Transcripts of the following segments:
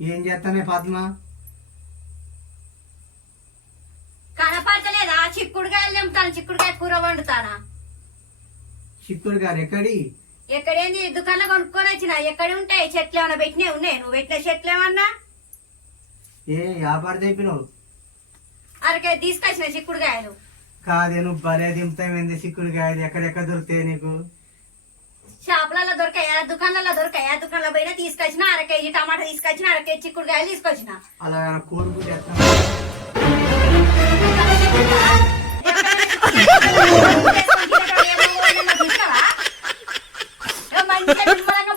ఏం చేస్తానే పద్మ కనపడతలేదా? చిక్కుడుకాయలు తెంపుతాను చిక్కుడుకాయ కూర వండుతానా? చిక్కుడు గారు ఎక్కడి? ఎక్కడేంది? దుకాణంలో కొనుక్కొని వచ్చిన. ఎక్కడ ఉంటాయి? చెట్లు ఏమైనా పెట్టినవి ఉన్నాయి? నువ్వు పెట్టిన చెట్లు ఏమన్నా? ఏ వ్యాపారం తెప్పినావు? అరకే తీసుకొచ్చిన చిక్కుడుకాయలు. కాదే నువ్వు భలే దింపుతాయింది చిక్కుడు కాయలు ఎక్కడెక్కడ దొరుకుతాయి నీకు? దొరకాయి? ఆ దుకాణాలలో దొరకాయి? ఆ దుకాణంలో పోయినా తీసుకొచ్చిన అర కేజీ టమాటా తీసుకొచ్చిన అర కేజీ చిక్కుడుకాయలు తీసుకొచ్చిన. అలా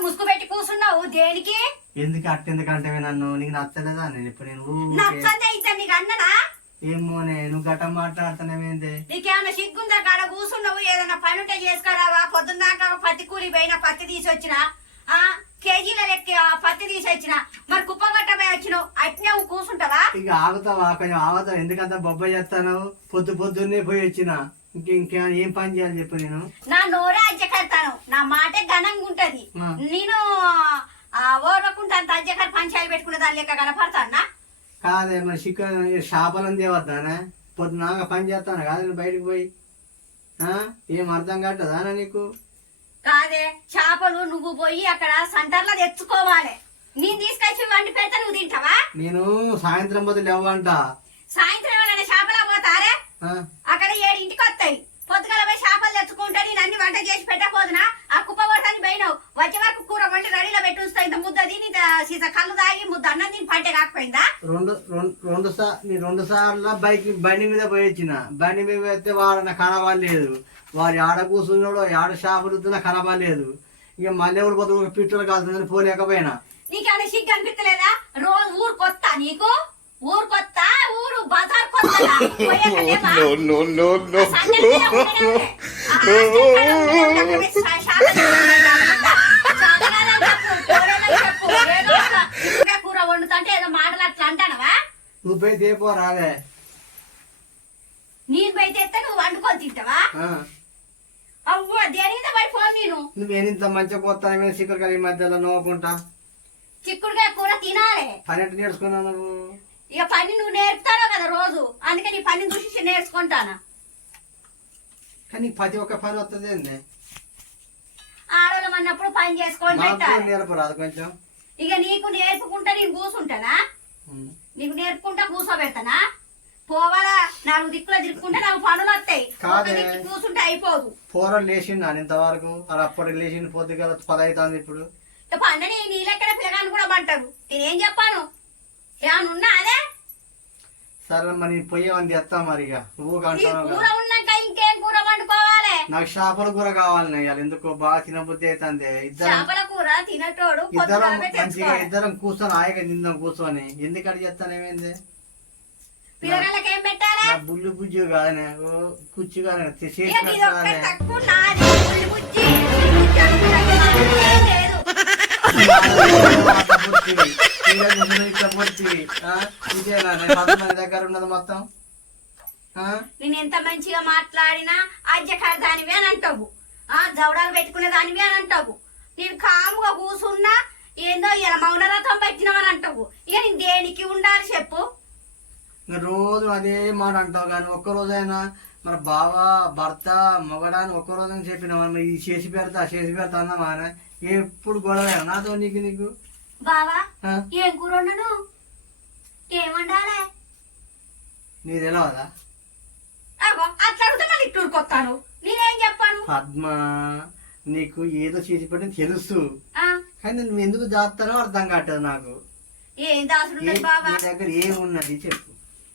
ముసుగు పెట్టి కూర్చున్నావు? దేనికి? ఎందుకు అట్టెందుకంటే నన్ను? నీకు నచ్చలేదా? నేను ఇప్పుడు నేను నచ్చందే ఇంత నీకు అన్ననా? ఏమోనే నువ్వు గట్ట మాట్లాడుతున్నావేందే? నీకేమన్నా సిగ్గుందా? కాడ కూర్చున్నావు ఏదైనా పని ఉంటే చేసుకురావా? పొద్దున్న దాకా పత్తి కూలి పోయినా పత్తి తీసి వచ్చిన ఆ? కేజీల లెక్క పత్తి తీసి వచ్చిన మరి కుప్ప గట్ట పోయి వచ్చినావు? అట్నే కూర్చుంటావా ఇక ఆగుతావా? కొంచెం ఆగుతావు? ఎందుకంత బొబ్బ చేస్తాను పొద్దు పొద్దున్నే పోయి వచ్చిన. ఇంక ఏం పని చేయాలి చెప్పు నేను? నా నోరే అజ్జ కడతాను నా మాటే ఘనంగా ఉంటది. నేను అంత అజ్జకాడ పంచాయలు పెట్టుకునే దాని లెక్క కనపడతానా? కాదే మరి చికెన్ షాపలం తేవద్దానే పొద్దునాక పని చేస్తాను కాదు నేను బయటకు పోయి. ఆ? ఏం అర్థం కావట్లేదానా నీకు? కాదే చేపలు నువ్వు పోయి అక్కడ సెంటర్లో తెచ్చుకోవాలి. నేను తీసుకొచ్చి వండి పెడితే నువ్వు తింటావా? నేను సాయంత్రం పొద్దు లేవంట. సాయంత్రం ఎవరైనా చేపలా పోతారే? అక్కడ ఏడింటికి వస్తాయి. పొద్దుగల పోయి చేపలు తెచ్చుకుంటా నేను అన్ని వంట చేసి పెట్టకపోదునా? ఆ కుప్ప పోయినావు. వచ్చే వరకు కూర వండి సీత కళ్ళు తాగి ముద్ద అన్నం తిని పంటే కాకపోయిందా రెండు రెండు రెండు సార్ నీ రెండు సార్లు బైక్ బండి మీద పోయి వచ్చిన బండి మీద పోతే వాడు కనబడలేదు వారి ఆడ కూర్చున్నాడు ఆడ షాపులుతున్నా కనబడలేదు ఇక మళ్ళీ ఎవరు పోతే పిట్టులు కాల్తుందని పోలేకపోయినా నీకేమైనా సిగ్గు అనిపించలేదా రోజు ఊరు కొత్త నీకు ఊరు కొత్త ఊరు బజార్ కొత్త పోయేకలేమా? No, no, no, no. ఆ సండే మీద ఉండనే ఉండే. ఆ సండే మీద ఉండనే ఉండే. షా- షాపులో ఉండనే ఉండే. చాకరాలకు చెప్పు, కోడళ్ళకు చెప్పు, ఏదో ఒక చిక్కుడుకాయ కూర వండుతుంటే ఏదో మాటలు అట్లా అంటానవా నువ్వు పోయి రాదే నేను ఎత్తే నువ్వు వండుకొని తింటావా. అవ్వ నేను? నువ్వేం మంచిగా పోతాను మీద మధ్యలో నవ్వుకుంటా? చిక్కుడుకాయ కూర తినాలి. పని నేర్చుకున్నావు నువ్వు? ఇక పని నువ్వు నేర్పుతావు కదా రోజు. అందుకే నీ పని చూసి నేర్చుకుంటానా? కానీ ప్రతి ఒక్క పని వస్తుంది ఏంది? ఆడవాళ్ళం అన్నప్పుడు పని నేర్పరాదు కొంచెం. ఇక నీకు నేర్పుకుంటా నేను కూర్చుంటానా. నీకు నేర్పుకుంటా కూర్చోబెడతానా పోవాలా? నాలుగు దిక్కులో తిరుక్కుంటే నాకు పనులు వస్తాయి. కాదే. కూర్చుంటే అయిపోదు. పూర్వం లేచిండు అని ఇంతవరకు. అది అప్పటికి లేచిండు పొద్దుగల పదవుతుంది ఇప్పుడు. ఇక పండని నీ లెక్కన పిల్లగాని కూడా పంటారు. నేనేం చెప్పాను? ఏమన్నా ఉన్నా అదే? సరే మరి పొయ్యి అని తెస్తా మరి ఇక. కూర వండుకోవాలి నాకు చేపల కూర కావాలి ఇవాళ ఎందుకో బాగా తినబుద్ధి అవుతుంది ఇద్దరం చేపల కూర తినటోడు ఇద్దరం పొద్దుగాలమే మంచిగా తెచ్చుకోవాలి. ఇద్దరం కూర్చొని హాయిగా తిందాం కూర్చొని. ఎందుకు అడిగి చెప్తానేమైంది పిల్లగాళ్ళకి ఏం పెట్టాలి? నా బుల్లు బుజ్జు కాదనే. ఓ కుచ్చు కాదనే. చేసి ఇక ఇది ఒక్కటి పెట్టాలనే. తక్కువ నాది. ఉల్లి బుజ్జి ఉల్లి బుజ్జి ఏం లేదు. మంది దగ్గర ఉన్నది మొత్తం? నేను ఎంత మంచిగా మాట్లాడినా అజ్జకాడ దానివి అని అంటావు. ఆ జవడాలు పెట్టుకునే దానివి అని అంటావు. నేను కాముగా కూసున్నా ఏందో ఇలా మౌనరథం పెట్టినవని అంటావు. ఇక నేను దేనికి ఉండాలి చెప్పు. రోజు అదే మాట అంటావు కానీ ఒక్క రోజైనా మన బావ భర్త మొగడాన్ని ఒక్క రోజు అని చెప్పిన మరి ఇది చేసి పెడతా చేసి పెడతా అన్నామా అని. ఎప్పుడు గొడవ నాతో నీకు నీకు? బావా? ఏం కూర వండను? ఏం వండాలి? తెలియదా అగో అట్లా అడిగితే మళ్ళీ ఇట్టుకొస్తాను నేనేం చెప్పాను? పద్మ నీకు ఏదో చేసి పెట్టిన తెలుసు. ఆ, కానీ నువ్వు ఎందుకు దాస్తానో అర్థం కావట్లేదు నాకు. ఏం దాసుడు దగ్గర ఏమున్నది చెప్పు.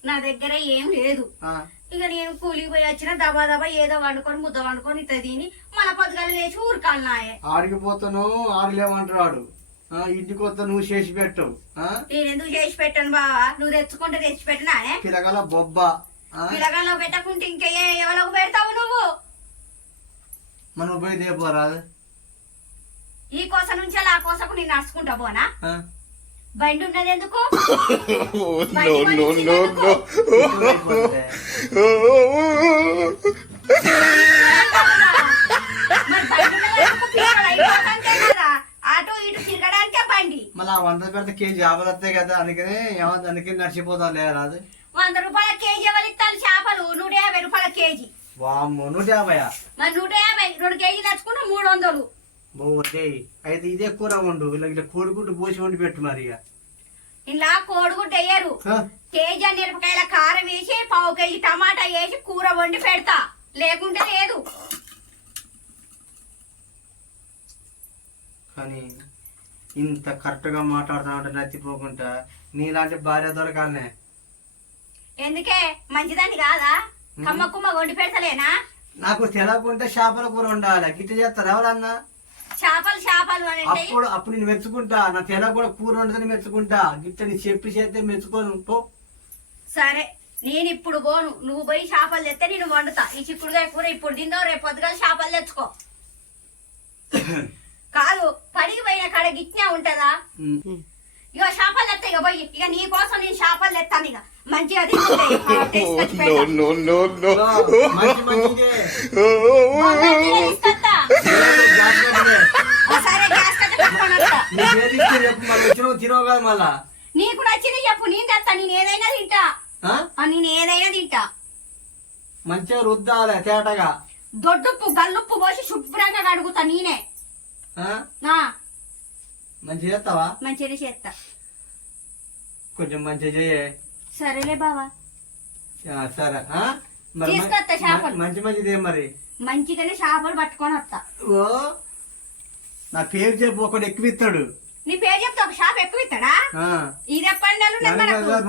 నా దగ్గర ఏం లేదు. ఆ, ఇక నేను కూలికి పోయి వచ్చిన దబా దబా ఏదో వండుకొని ముద్ద వండుకొని ఇట్లా తిని మన పొద్దుగాల లేచి ఊరుకాలనాయే ఆడికి పోతాను ఆడలేమంటాడు ఆ, ఇంటికి వస్తా నువ్వు చేసి పెట్టు. ఆ? నేను ఎందుకు చేసి పెట్టాను బావా? నువ్వు తెచ్చుకుంటే తెచ్చి పెట్టినానే? పిల్లగల బొబ్బ? పిల్లగాల్లో పెట్టకుంటే ఇంకా ఏ ఎవరికి పెడతావు నువ్వు? మనం పోయి దేపోరాదు ఈ కోస నుంచి అలా ఆ కోసకు నేను నడుచుకుంటా పోనా? ఆ? బండి ఉన్నది ఎందుకు? no, no, no, no. అయిపోతుంది. మరి బండి ఉన్నది ఎందుకు? పిల్లగాడు అయిపోతానికే కదా. అటు ఇటు తిరగడానికే బండి. మళ్ళీ ఆ వంద పెడితే కేజీ వస్తాయి కదా అందుకనే ఏమో- అందుకని నడిచిపోతాం లేదా అది. వంద రూపాయల చేపలు నూట యాభై రూపాయల కేజీ. వామ్మో నూట యాభై మరి నూట యాభై రెండు కేజీ తెచ్చుకుంటే మూడు వందలు. బాగుంది అయితే ఇదే కూర వండు. ఇలా ఇట్లా కోడిగుడ్డు పోసి వండి పెట్టు మరి ఇక. ఇలా కోడిగుడ్డు వేయరు? కేజీ మిరపకాయల కారం వేసి పావు కేజీ టమాటా వేసి కూర వండి పెడతా. లేకుంటే లేదు. కానీ ఇంత కరెక్ట్గా మాట్లాడుతా నచ్చిపోకుండా నీలాంటి భార్య దొరకాలనే. ఎందుకే? మంచిదాన్ని కాదా? కమ్మ కుమ్మ వండి పెడతలేనా? నాకు తెలవకుంటే చేపల కూర ఉండాలి గిట్ట చేస్తారు ఎవరన్నా? చేపలు చేపలు అని అంటే అప్పుడు అప్పుడు నేను మెచ్చుకుంటా. నా తెల కూడా కూర వండుదని మెచ్చుకుంటా. గిట్ట నీ చెప్పి చేస్తే మెచ్చుకోను. పో. సరే నేను ఇప్పుడు పోను. నువ్వు పోయి చేపలు తెస్తే నేను వండుతా. ఈ చిక్కుడుకాయ కూర ఇప్పుడు తిందో రేపు పొద్దుగాల చేపలు తెచ్చుకో. కాదు పడికి పోయిన కాడ గిట్నే ఉంటదా. ఇక చేపలు తెస్తా ఇక పోయి ఇక నీ కోసం నేను చేపలు తెస్తాను ఇక మంచిగా తినవు కదా మళ్ళా. నీకు నచ్చింది చెప్పు నేను తెస్తా నేను ఏదైనా తింటా. నేను ఏదైనా తింటా. మంచిగా రుద్దాలే తేటగా. దొడ్డుప్పు గల్లుప్పు పోసి శుభ్రంగా కడుగుతా నేనే. ఆ? నా మంచిగా చేస్తావా? మంచిగా చేస్తా. కొంచెం మంచిగా చేయే. సరేలే బావా. సరే తీసుకొస్తా చేపలు. మంచి మంచిదే మరి. మంచిగానే చేపలు పట్టుకొని వస్తా. ఓ నా పేరు చెప్పు ఒకటి ఎక్కువ ఇస్తాడు. నీ పేరు చెప్తే ఒక షాప్ ఎక్కువ ఇస్తాడా. ఇది ఎప్పటి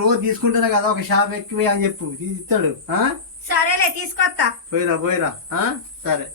రోజు తీసుకుంటాను కదా ఒక షాప్ ఎక్కువ అని చెప్పు. ఇది ఇస్తాడు? సరేలే తీసుకొస్తా పోయిరా పోయిరా? సరే.